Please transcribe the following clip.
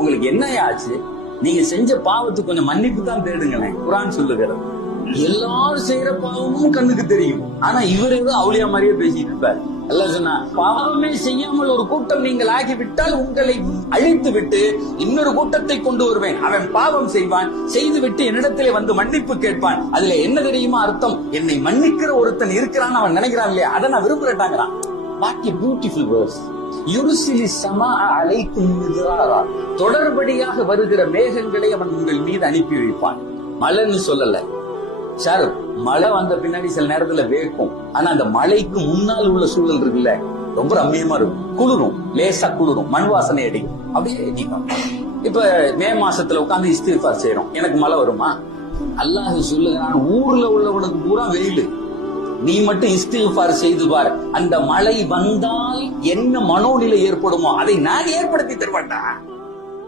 உங்களுக்கு என்ன ஆச்சு? நீங்க செஞ்ச பாவத்துக்கு கொஞ்சம் மன்னிப்பு தான் தேடுங்களேன். குர்ஆன் சொல்லுகிறது. எல்லாரும் செய்யற பாவமும் கண்ணுக்கு தெரியும். ஆனா இவர் ஏதோ அவுலியா மாதிரியே பேசிட்டு இருப்பாரு. எல்லாம் சொன்னா, பாவமே செய்யாமல் ஒரு கூட்டம் நீங்கள் ஆகிவிட்டால் உங்களை அழித்து விட்டு இன்னொரு கூட்டத்தை கொண்டு வருவேன். அவன் பாவம் செய்வான், செய்து விட்டு என்னிடத்திலே வந்து மன்னிப்பு கேட்பான். அதுல என்ன தெரியுமா அர்த்தம்? என்னை மன்னிக்கிற ஒருத்தன் இருக்கிறான் அவன் நினைக்கிறான் இல்லையா, அதை நான் விரும்புறேன்டாங்கிறான். What a beautiful verse. யுர்சிலி ஸமாஅ அலைக்கும் மித்ராரா. தொடர்படியாக வருகிற மேகங்களை அவன் உங்கள் மீது அனுப்பி வைப்பான். மழைன்னு சொல்லல சார், மழை வந்த பின்னாடி சில நேரத்துல வேக்கும். ஆனா அந்த மழைக்கு முன்னால் உள்ள சூழல் இருக்குல்ல, ரொம்ப ரம்மியமா இருக்கும். குளிரும், லேசா குளிரும், மண் வாசனை அடிக்கும். அப்படியே நீக்கும். இப்ப மே மாசத்துல உட்கார்ந்து இஸ்திக்ஃபார் செய்யறோம், எனக்கு மழை வருமா? அல்லாஹ் சொல்லுகிறான், ஊர்ல உள்ளவனுக்கு பூரா வெயிலு, நீ மட்டும் இஸ்திக்ஃபார் செய்து பார். அந்த மழை வந்தால் என்ன மனோநிலை ஏற்படுமோ அதை நான் ஏற்படுத்தி தருவேன்டா.